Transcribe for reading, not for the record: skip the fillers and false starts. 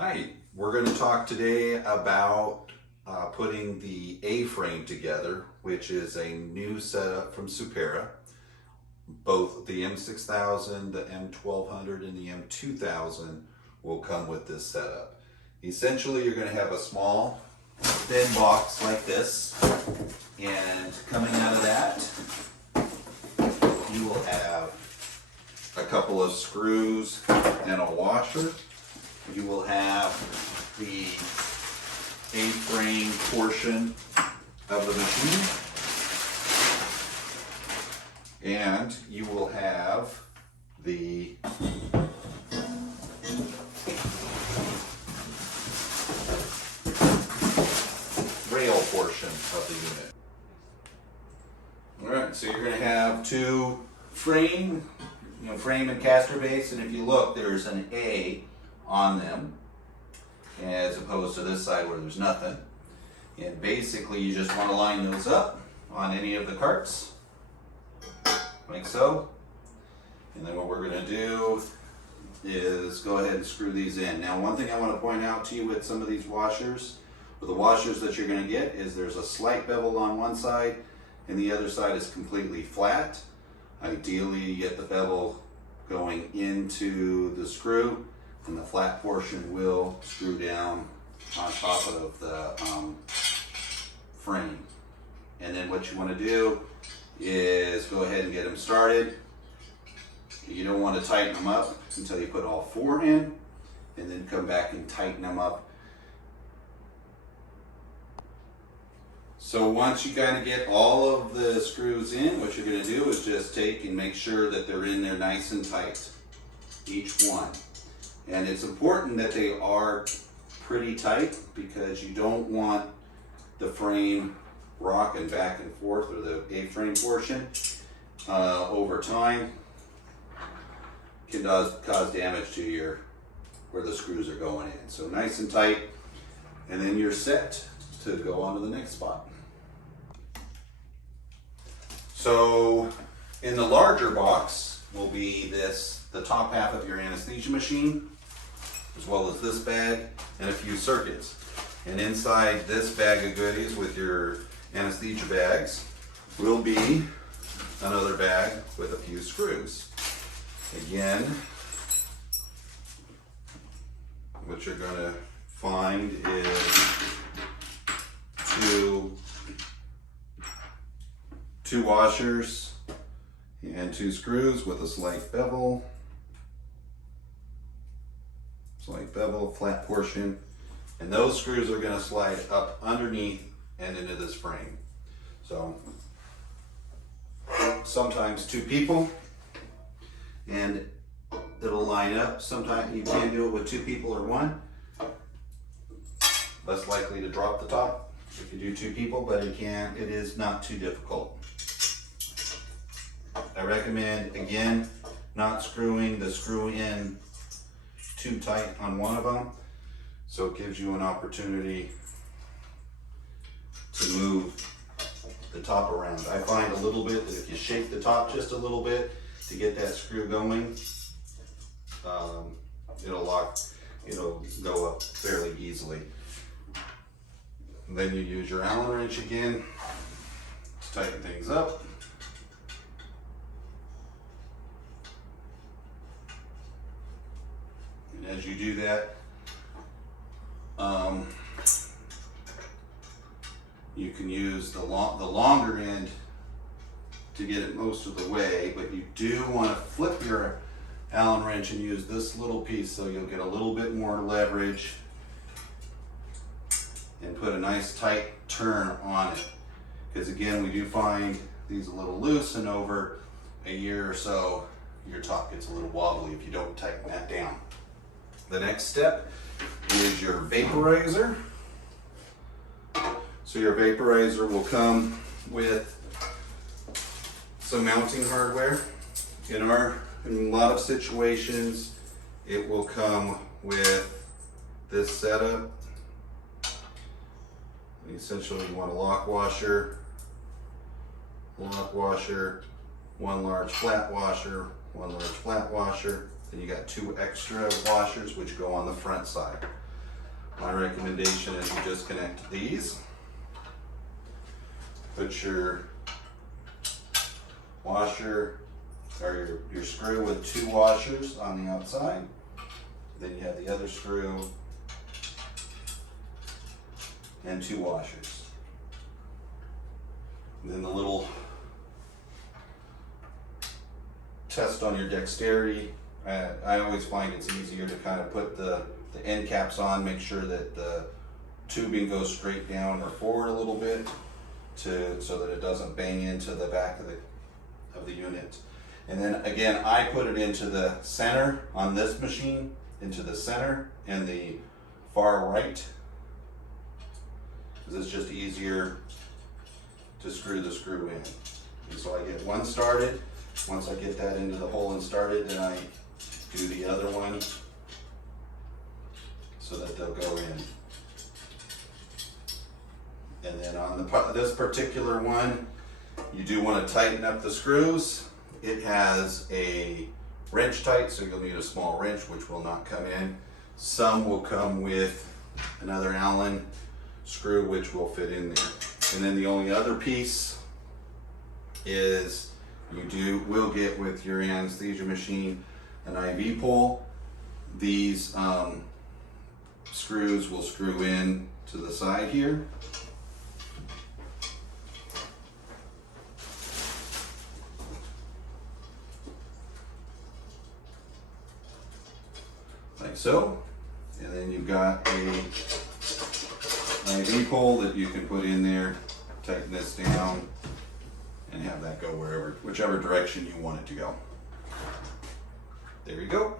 Hi, we're going to talk today about putting the A-frame together, which is a new setup from Supera. Both the M6000, the M1200, and the M2000 will come with this setup. Essentially, you're going to have a small, thin box like this, and coming out of that, you will have a couple of screws and a washer. You will have the A-frame portion of the machine, and you will have the rail portion of the unit. Alright, so you're going to have two frame and caster base, and if you look, there's an A on them as opposed to this side where there's nothing. And basically you just want to line those up on any of the carts like so, and then what we're going to do is go ahead and screw these in. Now, one thing I want to point out to you with some of these washers, with the washers that you're going to get, is there's a slight bevel on one side and the other side is completely flat. Ideally you get the bevel going into the screw, and the flat portion will screw down on top of the frame. And then what you want to do is go ahead and get them started. You don't want to tighten them up until you put all four in, and then come back and tighten them up. So once you kind of get all of the screws in, what you're going to do is just take and make sure that they're in there nice and tight, each one. And it's important that they are pretty tight because you don't want the frame rocking back and forth, or the A-frame portion over time can cause damage to where the screws are going in. So nice and tight, and then you're set to go on to the next spot. So in the larger box will be the top half of your anesthesia machine, as well as this bag and a few circuits. And inside this bag of goodies with your anesthesia bags will be another bag with a few screws. Again, what you're going to find is two washers and two screws with a slight bevel, flat portion, and those screws are going to slide up underneath and into this frame. So sometimes two people and it'll line up. Sometimes you can do it with two people or one. Less likely to drop the top if you do two people, but it is not too difficult. I recommend, again, not screwing the screw in too tight on one of them, so it gives you an opportunity to move the top around. I find a little bit that if you shake the top just a little bit to get that screw going, it'll go up fairly easily. And then you use your Allen wrench again to tighten things up. And as you do that, you can use the longer end to get it most of the way, but you do want to flip your Allen wrench and use this little piece so you'll get a little bit more leverage and put a nice tight turn on it. Because again, we do find these a little loose, and over a year or so, your top gets a little wobbly if you don't tighten that down. The next step is your vaporizer. So your vaporizer will come with some mounting hardware. In a lot of situations, it will come with this setup. Essentially, you want a lock washer, one large flat washer, one large flat washer. Then you got two extra washers which go on the front side. My recommendation is you just connect these. Put your washer or your screw with 2 washers on the outside. Then you have the other screw and 2 washers. And then the little test on your dexterity. I always find it's easier to kind of put the end caps on, make sure that the tubing goes straight down or forward a little bit so that it doesn't bang into the back of the unit. And then again, I put it into the center on this machine, into the center and the far right, because it's just easier to screw the screw in. And so I get one started. Once I get that into the hole and started, then I do the other one so that they'll go in. And then on this particular one, you do want to tighten up the screws. It has a wrench tight, so you'll need a small wrench, which will not come in. Some will come with another Allen screw, which will fit in there. And then the only other piece is you will get with your anesthesia machine an IV pole. These screws will screw in to the side here. Like so. And then you've got a IV pole that you can put in there, tighten this down, and have that go whichever direction you want it to go. There you go.